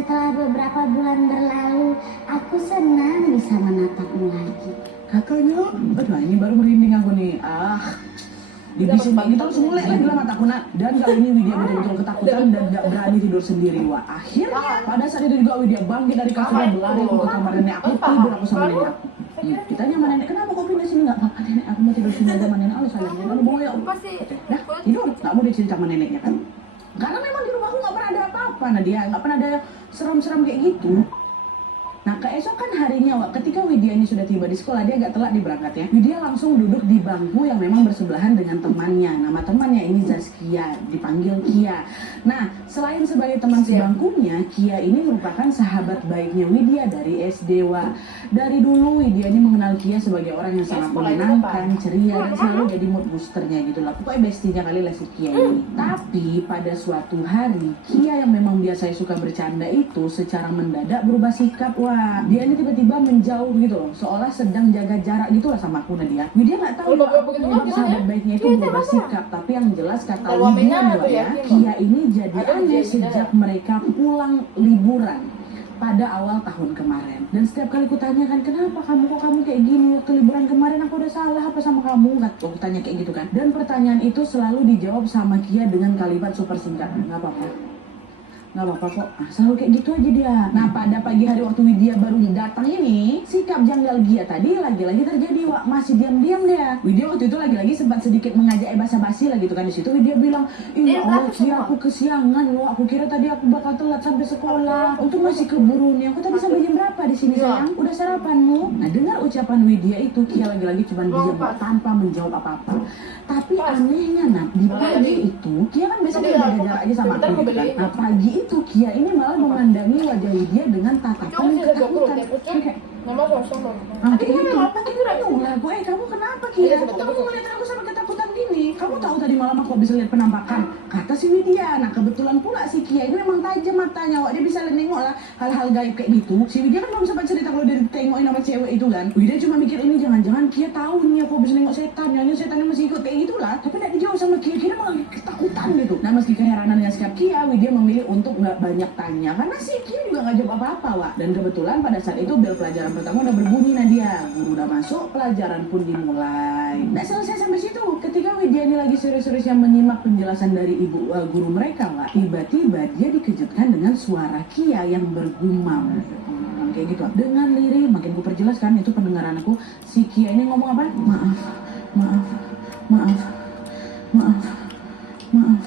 Setelah beberapa bulan berlalu, aku senang bisa menatapmu lagi. Kakaknya, aduh ini baru merinding aku nih. Dibisin kayak gitu langsung mulai lagi lah mataku nak. Dan kali ini Widya betul-betul ketakutan dan gak berani tidur sendiri. Wah, akhirnya pada saat itu juga Widya bangkit dari kasurnya, berlari ke kamar nenek aku, tidur aku sama nenek aku. Ditanya sama nenek, kenapa kau pindah sini? Nggak apa-apa nenek, aku mau tidur sini aja sama nenek. Alas sayangnya, lalu bawa ya. Nah, tidur, nggak mau dicerita sama neneknya kan? Karena memang di rumahku nggak pernah ada apa-apa, Nadia. Nggak pernah ada seram-seram kayak gitu. Nah, keesokan harinya, Wak, ketika Widya ini sudah tiba di sekolah, dia agak telat diberangkat ya. Widya langsung duduk di bangku yang memang bersebelahan dengan temannya. Nama temannya ini Zaskia, dipanggil Kia. Nah, selain sebagai teman sebangkunya, Kia ini merupakan sahabat baiknya Widya dari SD, Wak. Dari dulu Widya ini mengenal Kia sebagai orang yang sangat menyenangkan, ceria, dan selalu jadi mood boosternya gitu lah. Pokoknya bestinya kali lah si Kia ini. Tapi pada suatu hari, Kia yang memang biasanya suka bercanda itu secara mendadak berubah sikap, Wak. Dia ini tiba-tiba menjauh gitu loh, seolah sedang jaga jarak gitu lah sama aku Nadia. Widya nggak tahu apa sahabat baiknya itu berubah sikap, tapi yang jelas kata Widya ya, Kia ini jadi aneh sejak mereka pulang liburan pada awal tahun kemarin. Dan setiap kali ku tanyakan, kenapa kamu kayak gini waktu liburan kemarin, aku udah salah apa sama kamu? Nggak, aku tanya kayak gitu kan. Dan pertanyaan itu selalu dijawab sama Kia dengan kalimat super singkat, nggak apa-apa. Nggak apa-apa kok, selalu kayak gitu aja dia. Nah, pada pagi hari waktu Widya baru datang ini, sikap janggal Gia tadi lagi-lagi terjadi, Wak. Masih diam-diam dia. Widya waktu itu lagi-lagi sempat sedikit mengajak basa-basi lah gitu kan. Di situ Widya bilang, ya Allah Kia, aku kesiangan loh, aku kira tadi aku bakal telat sampai sekolah. Untuk masih keburu nih, aku tadi sampai jam berapa di sini sayang? Udah sarapanmu? Nah, dengar ucapan Widya itu, Kia lagi-lagi cuma diam tanpa menjawab apa-apa. Tapi anehnya, Nat, di pagi itu, Kia kan biasanya udah jaga jarak aja sama aku gitu kan. Nah, pagi itu Kia ini malah memandangi wajah Widya dengan tatapan ketakutan. Kayak kayak gitu. Makin bingung lah gue, kamu kenapa Kia? Kok kamu ngeliat aku sampai ketakutan gini? Kamu tahu tadi malam aku bisa lihat penampakan? Kata si Widya. Nah, kebetulan pula si Kia ini memang tajam matanya, Wak. Dia bisa nengok lah hal-hal gaib kayak gitu. Si Widya kan belum sempat cerita kalau dia ditengokin sama cewek itu kan. Widya cuma mikir ini jangan-jangan Kia tahu nih aku bisa nengok setan. Nyonya setannya masih ikut kayak gitulah. Tapi tidak dijawab sama Kia. Kia malah ketakutan gitu. Nah, meski keheranan dengan sikap Kia, Widya memilih untuk nggak banyak tanya karena si Kia juga nggak jawab apa-apa, Wak. Dan kebetulan pada saat itu bel pelajaran pertama udah berbunyi, Nadia. Guru udah masuk, pelajaran pun dimulai. Nggak selesai sampai situ. Ketika Widya ini lagi serius-seriusnya menyimak penjelasan dari ibu guru mereka, Wak, tiba-tiba dia dikejutkan dengan suara Kia yang bergumam. Kayak gitu. Dengan lirih, makin ku perjelaskan itu pendengaran aku. Si Kia ini ngomong apa? Maaf, maaf, maaf, maaf, maaf.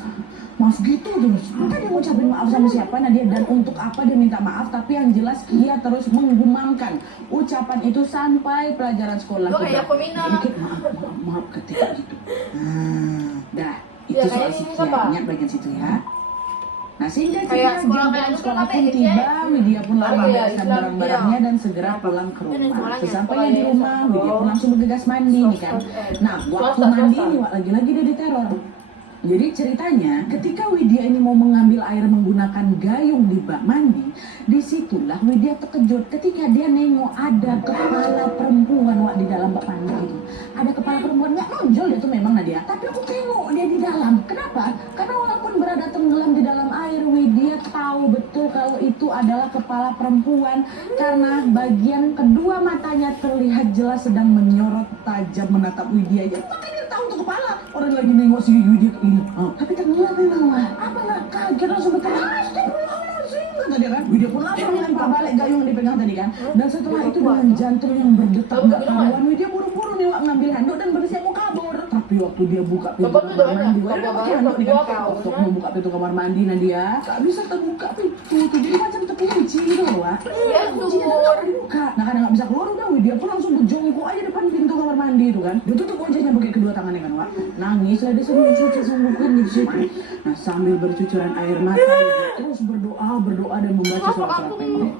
Maaf gitu terus. Entah dia ngucapin maaf sama siapa Nadia dan untuk apa dia minta maaf, tapi yang jelas Kia terus menggumamkan ucapan itu sampai pelajaran sekolah. Dikit maaf ketika gitu. Dah, itu soal si Kia. Ingat bagian situ ya. Nah, sehingga jam sekolah pun tiba, Widya pun lalu membereskan barang-barangnya dan segera pulang ke rumah. Sesampainya di rumah, Widya pun langsung bergegas mandi nih kan. Nah, waktu mandi ini lagi-lagi dia diteror. Jadi ceritanya, ketika Widya ini mau mengambil air menggunakan gayung di bak mandi, disitulah Widya terkejut ketika dia nengok ada kepala perempuan, Wak, di dalam bak mandi itu. Ada kepala perempuan, nggak nonjol dia tuh memang Nadia, tapi aku tengok dia di dalam. Kenapa? Karena walaupun berada tenggelam di dalam air, Widya tahu betul kalau itu adalah kepala perempuan karena bagian kedua matanya terlihat jelas sedang menyorot tajam menatap Widya aja. Makanya dia tahu tuh kepala. Orang lagi nengok si Widya ke ini. Tapi tenggelam memang, Wak. Apa nggak kaget langsung bertanya, astagfirullahaladzim, kata dia kan. Widya pun langsung melempar balik gayung yang dipegang tadi kan. Dan setelah itu dengan jantung yang berdetak nggak karuan, Widya buru-buru nih, Wak, ngambil handuk dan bersiap mau kabur. Tapi waktu dia buka pintu kamar mandi, Wak, dia pakai handuk nih kan. Waktu mau buka pintu kamar mandi Nadia, nggak bisa terbuka pintu tuh, jadi macam terkunci gitu loh, Wak. Kuncinya nggak dibuka. Nah, karena nggak bisa keluar udah, Widya pun langsung berjongkok aja depan pintu kamar mandi itu kan. Dia tutup wajahnya pakai kedua tangannya kan, Wak. Nangis lah dia sambil cucu-cucukan di situ. Nah, sambil bercucuran air mata, dia terus berdoa dan membaca surat-surat pendek.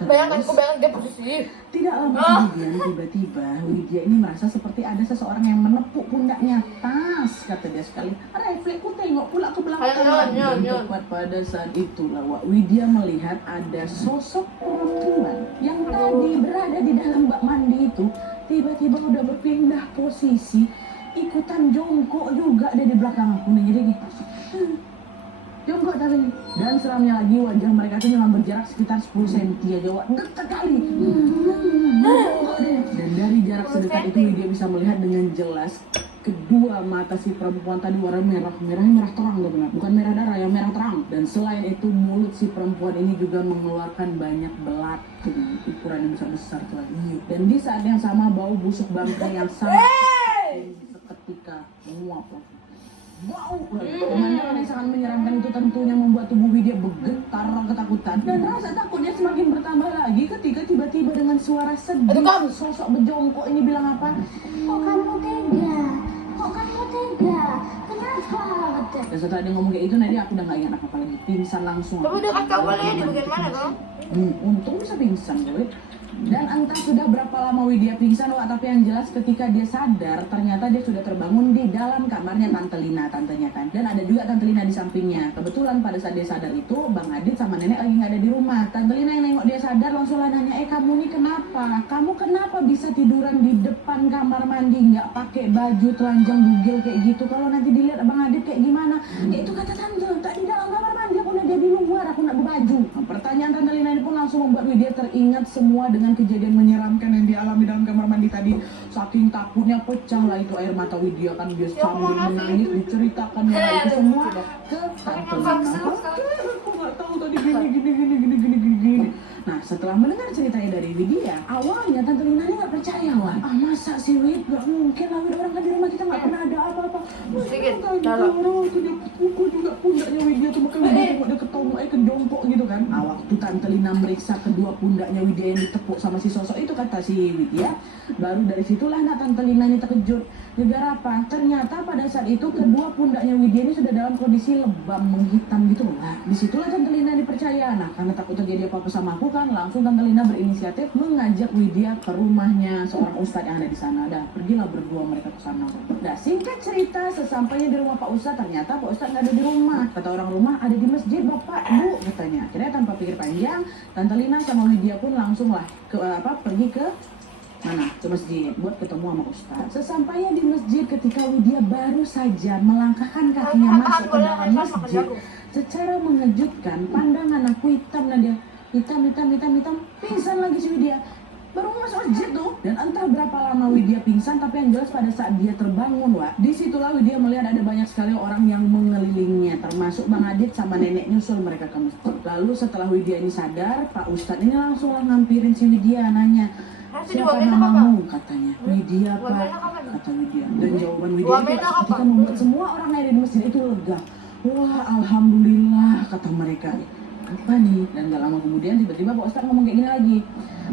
Bayangkan dia posisi. Tidak lama kemudian tiba-tiba Widya ini merasa seperti ada seseorang yang menepuk pundaknya. Tas, kata dia sekali. Refleksku tengok pula ke belakang. Dan tepat pada saat itulah, Wak, Widya melihat ada sosok perempuan yang tadi berada di dalam bak mandi itu tiba-tiba udah berpindah posisi, ikutan jongkok juga ada di belakang aku nih. Jadi Jongkok tapi. Dan selamanya lagi wajah mereka itu memang berjarak sekitar 10 cm aja, Wak. Dekat kali. Dan dari jarak sedekat itu dia bisa melihat dengan jelas kedua mata si perempuan tadi warna merah. Merahnya merah terang tuh benar. Bukan merah darah, yang merah terang. Dan selain itu mulut si perempuan ini juga mengeluarkan banyak belat dengan ukuran yang besar tuh lagi. Dan di saat yang sama bau busuk bangkai yang sangat seketika menguap. Wow, pemandangan yang sangat menyeramkan itu tentunya membuat tubuh Widya bergetar ketakutan. Dan rasa takutnya semakin bertambah lagi ketika tiba-tiba dengan suara sedih sosok berjongkok ini bilang apa? Kok kamu tega? Kok kamu tega? Kenapa? Dan setelah dia ngomong kayak itu, Nadia aku udah gak ingat apa-apa lagi. Pingsan langsung. Tapi udah kasih tau boleh di bagian mana kau? Untung bisa pingsan gue. Dan entah sudah berapa lama Widya pingsan, Wak, tapi yang jelas ketika dia sadar, ternyata dia sudah terbangun di dalam kamarnya Tante Lina, tantenya kan. Dan ada juga Tante Lina di sampingnya. Kebetulan pada saat dia sadar itu, Bang Adit sama Nenek lagi nggak ada di rumah. Tante Lina yang nengok dia sadar langsung lah nanya, kamu nih kenapa? Kamu kenapa bisa tiduran di depan kamar mandi, nggak pakai baju telanjang bugil kayak gitu? Kalau nanti dilihat Bang Adit kayak gimana? Itu kata Tante, tak di dalam kamar mandi, aku udah di luar, aku nggak berbaju. Nah, pertanyaan Tante Lina ini pun langsung membuat Widya teringat semua dengan kejadian menyeramkan yang dialami dalam kamar mandi tadi. Saking takutnya pecah lah itu air mata Widya kan, dia sambil menangis diceritakan itu semua ke Tante Lina. Aku nggak tahu tadi gini. Nah setelah mendengar ceritanya dari Widya, awalnya Tante Lina ini nggak percaya, Wak. Masa sih Wid? Gak mungkin lah Wid, orang kan di rumah kita nggak pernah ada apa-apa. Sedikit, Orang itu dia pukul juga pundaknya Widya tuh, makanya Widya tengok dia ketemu kejongkok gitu kan. Nah waktu Tante Lina meriksa kedua pundaknya Widya yang ditepuk sama si sosok itu, kata si Widya, baru dari situlah Tante Lina ini terkejut. Gara apa? Ternyata pada saat itu kedua pundaknya Widya ini sudah dalam kondisi lebam menghitam gitu loh. Nah, disitulah Tante Lina dipercaya. Nah, karena takut terjadi apa-apa sama aku kan, langsung Tante Lina berinisiatif mengajak Widya ke rumahnya seorang ustadz yang ada di sana. Dah, pergilah berdua mereka ke sana. Nah, singkat cerita, sesampainya di rumah Pak Ustadz, ternyata Pak Ustadz nggak ada di rumah. Kata orang rumah, ada di masjid Bapak, Bu, katanya. Akhirnya tanpa pikir panjang, Tante Lina sama Widya pun langsung lah pergi ke mana? Ke masjid buat ketemu sama Ustaz. Sesampainya di masjid, ketika Widya baru saja melangkahkan kakinya masuk ke dalam masjid, secara mengejutkan pandangan aku hitam, Nadia. Hitam, pingsan lagi si Widya. Baru masuk masjid tuh. Dan entah berapa lama Widya pingsan, tapi yang jelas pada saat dia terbangun, Wak, disitulah Widya melihat ada banyak sekali orang yang mengelilingnya, termasuk Bang Adit sama nenek nyusul mereka ke masjid. Lalu setelah Widya ini sadar, Pak Ustadz ini langsung lah ngampirin si Widya, nanya, siapa namamu? Katanya. Widya, Pak, kata Widya. Dan jawaban Widya itu ketika membuat semua orang yang ada di masjid itu lega. Wah, alhamdulillah, kata mereka. Apa nih? Dan gak lama kemudian tiba-tiba Pak Ustadz ngomong kayak gini lagi.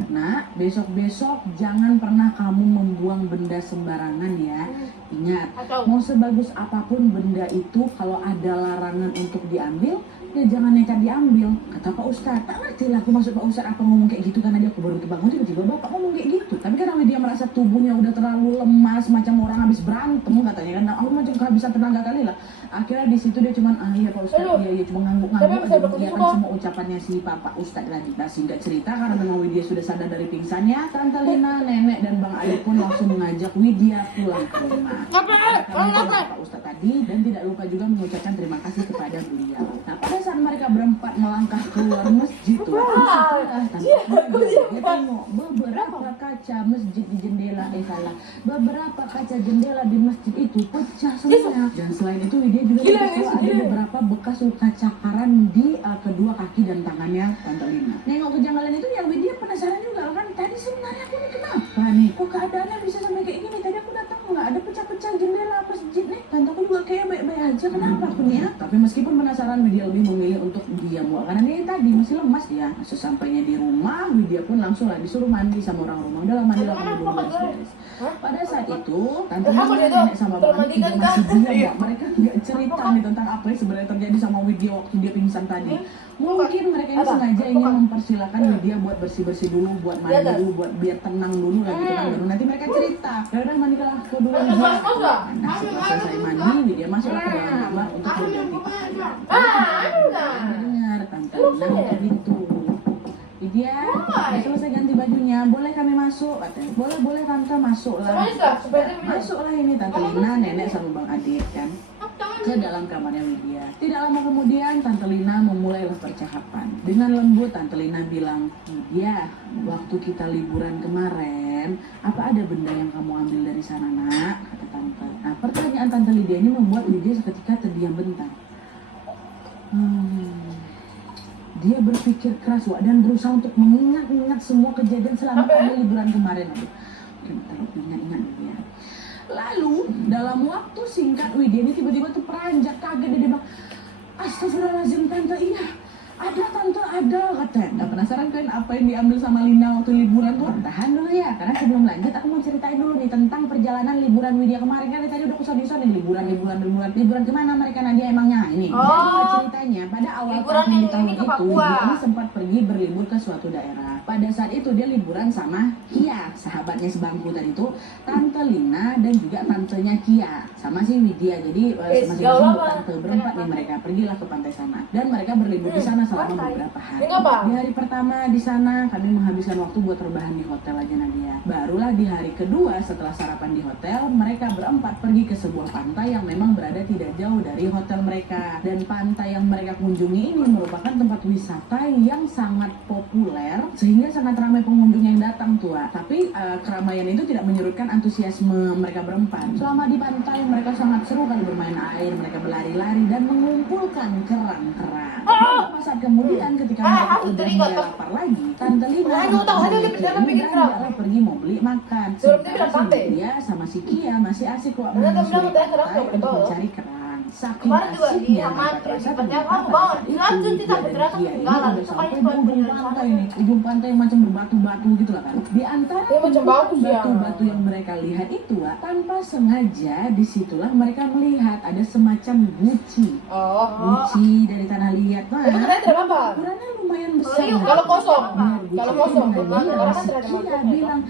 Nah, besok-besok jangan pernah kamu membuang benda sembarangan ya. Ingat, mau sebagus apapun benda itu, kalau ada larangan untuk diambil, ya jangan nekat diambil, kata Pak Ustadz. Tak ngerti lah aku maksud Pak Ustadz apa ngomong kayak gitu, karena dia aku baru kebangun tiba-tiba Bapak ngomong kayak gitu. Tapi karena dia merasa tubuhnya udah terlalu lemas, macam orang habis berantem katanya kan. Nah, aku macam kehabisan tenaga kali lah. Akhirnya di situ dia cuman iya Pak Ustadz, iya cuma ngangguk-ngangguk aja mengiyakan semua ucapannya si Pak Ustadz tadi. Nah, singkat cerita, karena memang Widya sudah sadar dari pingsannya, Tante Lina, Nenek dan Bang Adit pun langsung mengajak Widya pulang ke rumah. Pak Ustadz tadi, dan tidak lupa juga mengucapkan terima kasih kepada beliau. Nah, pada saat mereka berempat melangkah keluar masjid tuh, dia tengok beberapa kaca masjid di jendela, beberapa kaca jendela di masjid itu pecah semua. Dan selain itu Widya juga ada beberapa bekas luka cakaran di kedua kaki dan tangannya Tante Lina. Nengok kejanggalan itu ya Widya penasaran juga kan, tadi sebenarnya aku nih kenapa nih? Kok keadaannya bisa sampai kayak gini? Tadi aku datang nggak ada pecah-pecah jendela masjid nih. Tante aku juga kayak baik-baik aja, kenapa aku nih ya? Tapi meskipun penasaran, Widya lebih memilih untuk diam, karena dia yang tadi masih lemas dia. Nah, sesampainya di rumah, Widya pun langsung lah disuruh mandi sama orang rumah. Udah lah mandi lah kamu dulu beres. Pada saat itu, Tante Lina, Nenek sama Bang Adit juga masih diam. Mereka nggak cerita nih tentang apa yang sebenarnya terjadi sama Widya waktu dia pingsan tadi. Mungkin mereka ini sengaja ingin mempersilahkan Widya buat bersih-bersih dulu, buat mandi dulu, buat biar tenang dulu lah gitu kan. Baru nanti mereka cerita. Udah mandi lah aku dulu aja. Nah, setelah selesai mandi, Widya masuklah ke dalam kamar untuk berganti pakaian. Dengar Tante Lina ngomong gitu. Widya, selesai ganti bajunya, boleh kami masuk? Katanya. Boleh Tante, masuk lah. Masuk lah ini Tante Lina, Nenek sama Bang Adit kan. ke dalam kamarnya Widya. Tidak lama kemudian Tante Lina memulailah percakapan. Dengan lembut Tante Lina bilang, "Widya, waktu kita liburan kemarin, apa ada benda yang kamu ambil dari sana, Nak?" kata Tante. Nah, pertanyaan Tante Lydia ini membuat Widya seketika terdiam bentar. Dia berpikir keras dan berusaha untuk mengingat-ingat semua kejadian selama kami liburan kemarin. Oke, ingat-ingat ya. Lalu dalam waktu singkat Widya ini tiba-tiba tuh peranjak kaget dan dia bilang, "Astagfirullahaladzim Tante, iya ada Tante, ada," katanya. Gak penasaran kan apa yang diambil sama Lina waktu liburan tuh? Tahan dulu ya, karena sebelum lanjut aku mau ceritain dulu nih tentang perjalanan liburan Widya kemarin. Kan tadi udah kusah-kusah nih liburan kemana mereka Nadia emangnya ini. Jadi ceritanya pada awal liburan tahun ini itu ke Papua. Widya ini sempat pergi berlibur ke suatu daerah. Pada saat itu dia liburan sama Kia, sahabatnya sebangku tadi itu, Tante Lina dan juga tantenya Kia, sama si Widya. Jadi masing-masing tante berempat nih mereka pergilah ke pantai sana dan mereka berlibur di sana selama beberapa hari. Di hari pertama di sana kami menghabiskan waktu buat rebahan di hotel aja Nadia. Barulah di hari kedua setelah sarapan di hotel, mereka berempat pergi ke sebuah pantai yang memang berada tidak jauh dari hotel mereka. Dan pantai yang mereka kunjungi ini merupakan tempat wisata yang sangat populer sehingga sangat ramai pengunjung yang datang tua. Tapi keramaian itu tidak menyurutkan antusiasme mereka berempat. Selama di pantai mereka sangat seru kan bermain air, mereka berlari-lari dan mengumpulkan kerang-kerang. Beberapa saat kemudian ketika mereka udah mulai lapar lagi, Tante Lina dan pergi mau beli makan. Sementara si Widya sama si Kia masih asik kok menyusuri pantai untuk mencari kerang. Saking asiknya mereka terasa ternyata pada saat itu Widya dan Kia ini udah sampai di ujung pantai nih, ujung pantai yang macam berbatu-batu gitu lah kan. Di antara batu-batu yang mereka lihat itu, tanpa sengaja disitulah mereka melihat ada semacam guci. Guci dari tanah liat. Ukurannya lumayan besar. Kalau kosong, Kia bilang,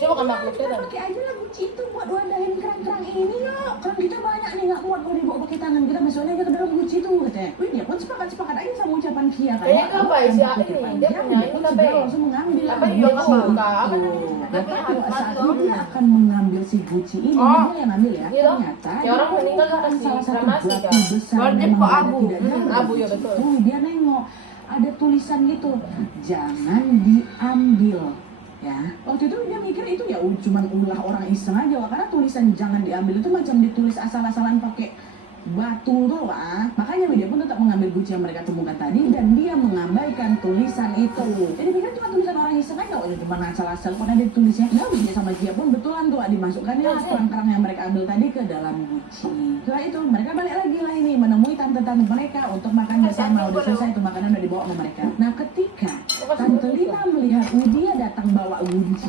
kita pakai aja lah guci itu buat wadahin kerang-kerang ini yuk. Kerang kita banyak nih, nggak muat kalau dibawa pakai tangan, kita masukin aja ke dalam guci itu katanya. Widya pun sepakat aja sama ucapan Kia kan. Kayaknya apa isi ini? Dia punya ini tapi langsung mengambil apa juga nggak buka apa tapi saat dia akan mengambil si guci ini, dia yang ngambil ya. Ternyata ya orang meninggal kan salah satu masih batu besar memang berada tidak jauh. abu ya betul. Dia nengok ada tulisan gitu, jangan diambil. Ya, waktu itu dia mikir itu ya cuman ulah orang iseng aja, karena tulisan jangan diambil itu macam ditulis asal-asalan pakai batu tuh lah. Makanya Widya pun tetap mengambil guci yang mereka temukan tadi dan dia mengabaikan tulisan itu. Jadi pikir cuma tulisan orang iseng aja, oh cuma asal-asal kok ada tulisnya. Ya Widya sama Kia pun betulan tuh dimasukkannya kerang-kerang yang mereka ambil tadi ke dalam guci. Setelah itu mereka balik lagi lah ini menemui tante-tante mereka untuk makan bersama. Udah selesai itu makanan udah dibawa sama mereka. Nah ketika Tante Lina melihat Widya datang bawa gunci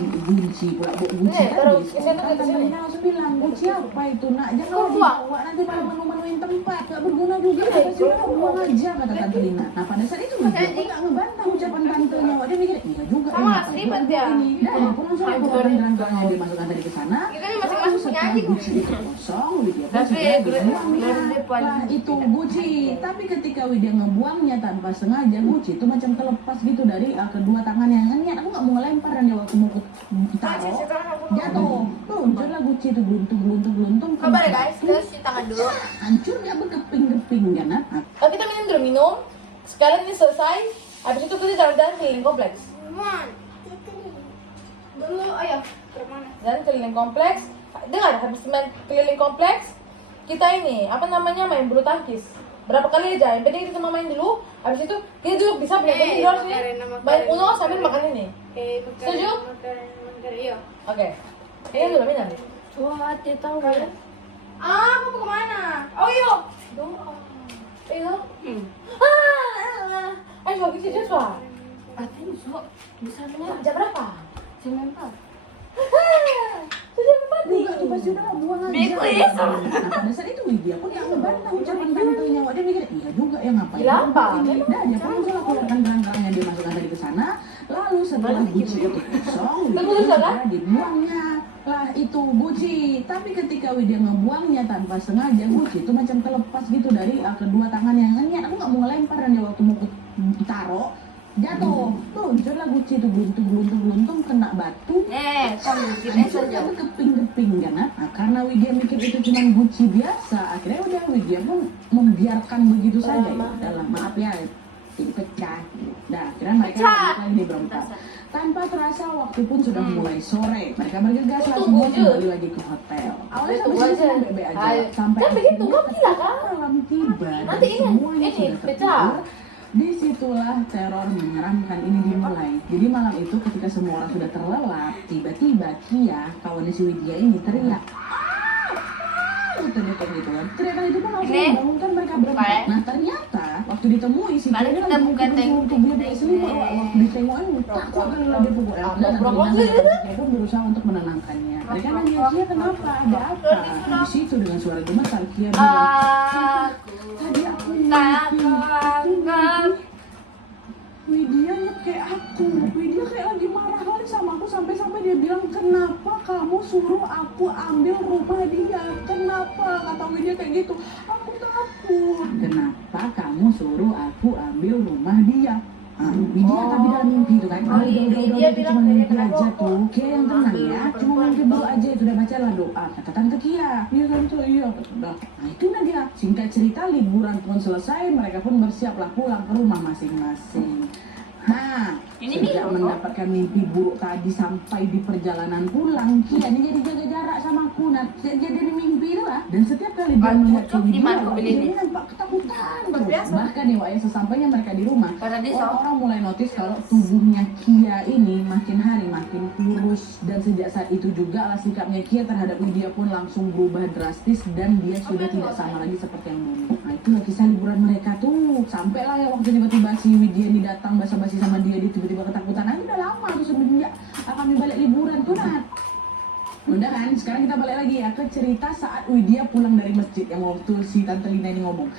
pula bawa guci tadi, Tante Lina langsung bilang, "Guci apa itu nak? Jangan dibawa nanti malah menemuin tempat, gak berguna juga, kata si udah buang aja," kata Tante Lina. Nah pada saat itu Widya pun gak ngebantah ucapan tantenya. Dia mikir, iya juga ini. Dan dia pun langsung lakukan kerang-kerang yang dimasukkan tadi ke sana. Lalu setelah guci itu kosong, Widya pun segera dibuangnya. Lah itu guci. Tapi ketika Widya ngebuangnya tanpa sengaja, guci itu macam terlepas gitu dari kedua tangannya. Niat aku gak mau ngelempar dan dia waktu mau taruh jatuh. Lunturlah guci itu geluntung. Coba deh guys, kita cuci tangan dulu. Hancur gak berkeping-keping kan? Kita minum. Sekarang ini selesai. Habis itu kita jalan-jalan keliling kompleks. Dulu, ayo. Ke mana? Jalan keliling kompleks. Dengar, habis main keliling kompleks, kita ini apa namanya main bulu tangkis. Berapa kali aja? Yang penting kita cuma main dulu. Habis itu kita duduk bisa berdiri di luar sini. Main Uno sambil makan ini. Setuju? Iya. Oke. Ini dulu minum. Wah, kita tahu ya. Aku mau kemana? Oh iya. Doa. Iya. Ayo lagi sih Joshua. Atin so bisa lihat Jam berapa? jam 4. Sudah 4 nih. Enggak tuh pasti udah buang aja. Bego ya, sama. Nah pada saat itu Widya pun gak ngebantah ucapan tantenya. Dia mikir, iya juga ya ngapain. Gila apa? Dan dia pun langsung keluarkan kerang-kerang yang dimasukkan tadi ke sana. Lalu setelah guci itu kosong, Widya segera dibuangnya. Lah itu guci. Tapi ketika Widya ngebuangnya tanpa sengaja, guci itu macam terlepas gitu dari kedua tangannya. Niat aku gak mau ngelempar dan dia waktu mau taruh jatuh, luncur lah Gucci itu geluntung kena batu. Kamu bikin Hancur saja. tapi keping-keping kan? Nah, karena Widya mikir itu cuma Gucci biasa, akhirnya udah Widya pun membiarkan begitu saja. Ya udahlah, maaf ya, jadi pecah. Nah, akhirnya mereka lanjut lagi di berempat. Tanpa terasa waktu pun sudah mulai sore. Mereka bergegas langsung kembali lagi ke hotel. Awalnya sampai sini cuma bebe aja. Sampai Kan begitu, akhirnya kau gila kan? malam tiba dan Nanti ini, semuanya ini, sudah pecah. tertidur. Disitulah teror menyeramkan ini dimulai. Jadi malam itu ketika semua orang sudah terlelap, tiba-tiba Kia, kawannya si Widya ini teriak. Teriak gitu kan. Teriakan itu kan langsung membangunkan mereka berempat. Nah ternyata waktu ditemui si Kia Balik lagi kita buka untuk dia di selimut. Waktu ditemukan takut kan lah dia pukul. Dia pun berusaha untuk menenangkannya. Mereka nanya Kia kenapa? Ada apa? Di situ dengan suara gemetar Kia bilang, tadi aku mimpi Widya kayak aku. Widya kayak lagi marah kali sama aku sampai dia bilang kenapa kamu suruh aku ambil rumah dia? Kenapa? Kata Widya kayak gitu. Aku takut. Kenapa kamu suruh aku ambil rumah dia? Widya tapi dalam mimpi itu kan. Udah itu cuma mimpi aja tuh. Kia yang tenang ya. Cuma mimpi dulu aja itu udah bacalah doa. Kata Tante Kia. Iya Tante, iya. Nah itu dia. Singkat cerita liburan pun selesai. Mereka pun bersiaplah pulang ke rumah masing-masing. Sejak mendapatkan mimpi buruk tadi sampai di perjalanan pulang, Kia ini jadi jaga jarak sama aku. Nah, jadi mimpi itu lah. Dan setiap kali dia melihat ke Widya, dia nampak ketakutan terus. Bahkan ya, sesampainya mereka di rumah, orang-orang mulai notice kalau tubuhnya Kia ini makin hari makin kurus. Dan sejak saat itu juga lah sikapnya Kia terhadap Widya pun langsung berubah drastis dan dia sudah tidak sama lagi seperti yang dulu. Nah, itulah kisah liburan mereka tuh. Sampailah ya waktu tiba-tiba si Widya ini datang basa-basi sama dia tiba-tiba ketakutan. Nah, udah lama tuh sebenarnya kami balik liburan tuh Nat. Udah kan, sekarang kita balik lagi ya ke cerita saat Widya pulang dari masjid yang waktu si Tante Lina ini ngomong.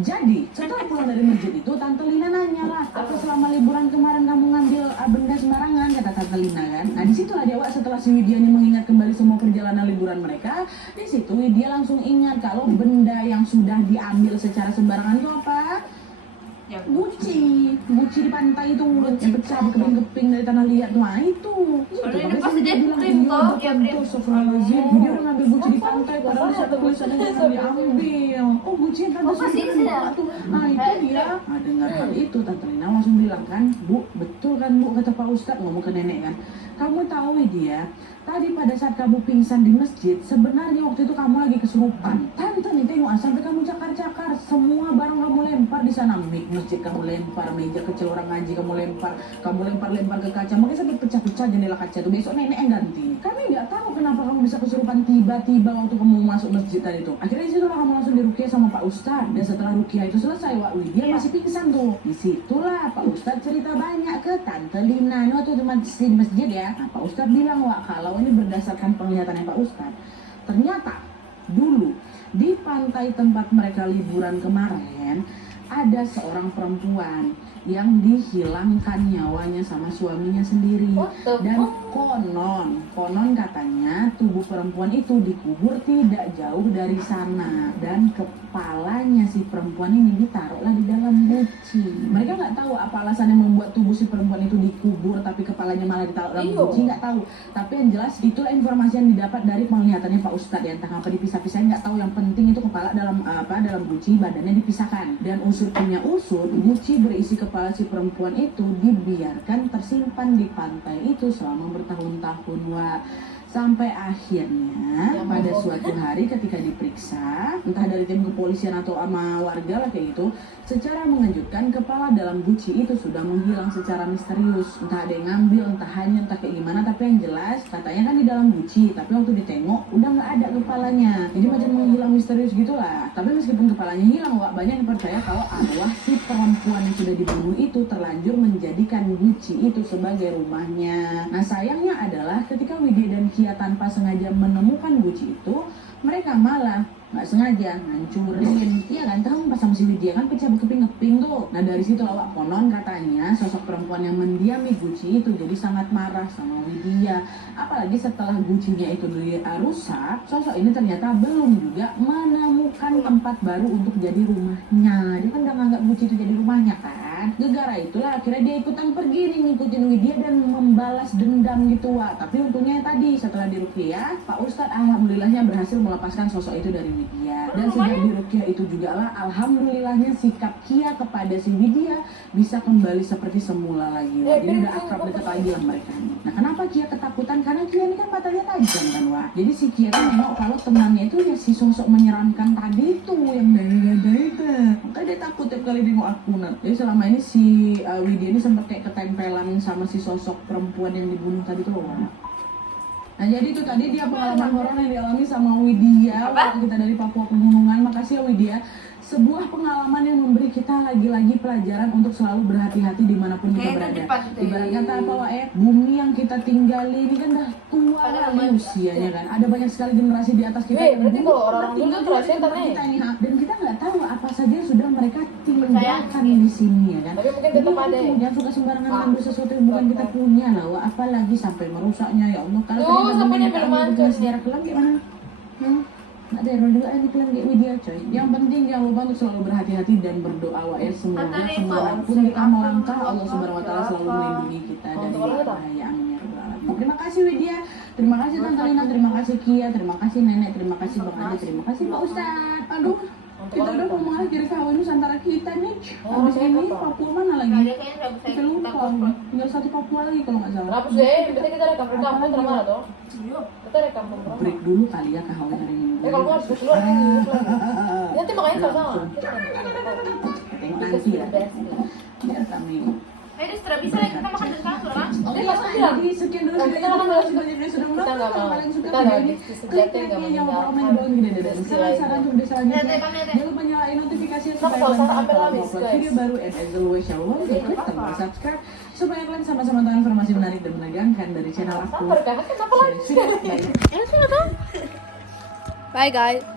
Jadi, setelah pulang dari masjid itu, Tante Lina nanya lah, apa selama liburan kemarin kamu ngambil benda sembarangan, kata Tante Lina kan. Nah, disitulah dia setelah si Widya ini mengingat kembali semua perjalanan liburan mereka, di situ Widya langsung ingat kalau benda yang sudah diambil secara sembarangan itu apa? Gucci di pantai itu yang pecah keping-keping dari tanah liat tuh, itu pasti dia print toh, dia print. Dia udah ngambil Gucci di pantai padahal di satu tulisannya jangan diambil. Oh Gucci yang tante sudah tuh. Nah itu dia. Nah dengar hal itu Tante Lina langsung bilang kan, Bu betul kan Bu, kata Pak Ustadz ngomong ke nenek kan. Kamu tahu dia tadi pada saat kamu pingsan di masjid, sebenarnya waktu itu kamu lagi kesurupan. Tante nih tengok sampai kamu cakar-cakar, semua barang kamu lempar di sana, masjid kamu lempar, meja kecil orang ngaji kamu lempar ke kaca, makanya sampai pecah-pecah jendela kaca tuh. Besok nenek yang ganti. Kami nggak tahu kenapa kamu bisa kesurupan tiba-tiba waktu kamu masuk masjid tadi tuh. Akhirnya disitulah kamu langsung diruqyah sama Pak Ustadz. Dan setelah ruqyah itu selesai, Widya masih pingsan tuh. Disitulah Pak Ustadz cerita banyak ke Tante Lina. Ini waktu di masjid ya. Nah, Pak Ustadz bilang kalau ini berdasarkan penglihatannya Pak Ustadz, ternyata dulu di pantai tempat mereka liburan kemarin ada seorang perempuan yang dihilangkan nyawanya sama suaminya sendiri. Dan konon katanya tubuh perempuan itu dikubur tidak jauh dari sana dan kepalanya si perempuan ini ditaruhlah di dalam guci. Mereka nggak tahu apa alasannya membuat tubuh si perempuan itu dikubur tapi kepalanya malah ditaruh dalam guci, nggak tahu. Tapi yang jelas itulah informasi yang didapat dari penglihatannya Pak Ustadz ya, entah apa dipisah-pisahin nggak tahu, yang penting itu kepala dalam guci, badannya dipisahkan. Dan usut punya usut, guci berisi kepala si perempuan itu dibiarkan tersimpan di pantai itu selama bertahun-tahun sampai akhirnya pada suatu hari ketika diperiksa entah dari tim kepolisian atau sama warga lah kayak gitu, secara mengejutkan kepala dalam guci itu sudah menghilang secara misterius. Entah ada yang ngambil, entah hanya entah kayak gimana, tapi yang jelas katanya kan di dalam guci, tapi waktu ditengok udah nggak ada kepalanya, jadi macam menghilang misterius gitulah. Tapi meskipun kepalanya hilang, banyak yang percaya kalau arwah si perempuan yang sudah dibunuh itu terlanjur menjadikan guci itu sebagai rumahnya. Nah sayangnya adalah ketika Widya dan Kia tanpa sengaja menemukan guci itu, mereka malah nggak sengaja ngancurin. Iya kan, tahu pas sama si Widya kan pecah keping-keping tuh. Nah dari situ konon katanya sosok perempuan yang mendiami guci itu jadi sangat marah sama Widya. Apalagi setelah gucinya itu rusak, sosok ini ternyata belum juga menemukan tempat baru untuk jadi rumahnya. Dia kan udah nganggap guci itu jadi rumahnya kan. kan. Gara-gara itulah akhirnya dia ikutan pergi nih ngikutin Widya dan membalas dendam gitu Wak. Tapi untungnya tadi setelah diruqyah, Pak Ustadz alhamdulillahnya berhasil melepaskan sosok itu dari Widya. Dan sejak diruqyah itu juga lah alhamdulillahnya sikap Kia kepada si Widya bisa kembali seperti semula lagi Wak. Jadi udah akrab dekat lagi lah mereka nih. Nah kenapa Kia ketakutan? Karena Kia ini kan matanya tajam kan Wak. Jadi si Kia tuh nengok kalau temannya itu ya si sosok menyeramkan tadi itu yang dada itu. Makanya dia takut tiap kali nengok aku nah. Jadi selama ini si Widya ini sempat kayak ketempelan sama si sosok perempuan yang dibunuh tadi tuh Wak. Nah jadi itu tadi dia pengalaman horor yang dialami sama Widya waktu kita dari Papua Pegunungan. Makasih ya Widya. Sebuah pengalaman yang memberi kita lagi-lagi pelajaran untuk selalu berhati-hati dimanapun kita berada. Ibarat kata apa Wak bumi yang kita tinggali ini kan dah tua lah usianya kan. Ada banyak sekali generasi di atas kita yang berarti dulu kalau orang dulu tinggal tuh di rasanya tempat tanah kita nih dan kita nggak tahu apa saja yang sudah mereka tinggalkan di sini ya kan. Tapi mungkin Jadi tetap ada ya. jangan suka sembarangan ambil sesuatu yang bukan kita punya lah Wak. Apalagi sampai merusaknya ya Allah. Kalau Tuh, tadi sampai kita nyampe ambil mantul. punya sejarah kelam gimana? Nggak ada error juga ini kelam kayak Widya coy. Yang penting jangan lupa untuk selalu berhati-hati dan berdoa Wak ya. Semoga kemanapun kita melangkah Allah Subhanahu Wa Taala selalu melindungi kita dari bahaya. Amin ya rabbal alamin. Terima kasih Widya, terima kasih Tante Lina, terima kasih Kia, terima kasih Nenek, terima kasih Bang Adi, terima kasih Pak Ustadz. Aduh, kita udah ngomong akhir kawan Nusantara kita nih. Habis ini Papua mana lagi? Kita lupa, tinggal satu Papua lagi kalau nggak salah. Hapus deh, berarti kita rekam pun termana toh? Kita rekam pun termana. Break dulu kali ya kawan hari ini. Kalau mau harus keluar nanti makanya sama-sama. Tengok nanti ya. Biar kami. Sudah bisa kita makan dari kantor kan? Oke, pasti bilang. jadi sekian dulu Kita video nggak ini. mau Terima kasih banyak yang sudah kita menonton. nggak Kalau mau. kalian suka Kita video nggak ini, diskusi klik sejati, nggak like-nya, jangan lupa komen meninggalkan doang gini dan diskusi saran-saran untuk video selanjutnya. Jangan lupa nyalain notifikasi supaya Sama-sama kalian sampai tahu habis, upload guys. video baru. And as always, jangan lupa untuk klik tombol subscribe supaya kalian sama-sama tahu informasi menarik dan menegangkan dari channel aku. Sabar kan? Kenapa lagi? Sudah, sudah, bye. Bye guys.